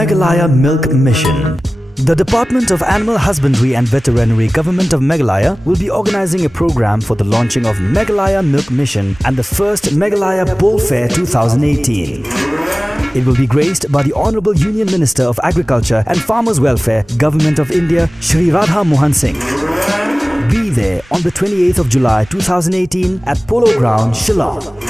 Meghalaya Milk Mission. The Department of Animal Husbandry and Veterinary Government of Meghalaya will be organizing a program for the launching of Meghalaya Milk Mission and the first Meghalaya Bull Fair 2018. It will be graced by the Honorable Union Minister of Agriculture and Farmers Welfare, Government of India, Shri Radha Mohan Singh. Be there on the 28th of July 2018 at Polo Ground, Shillong.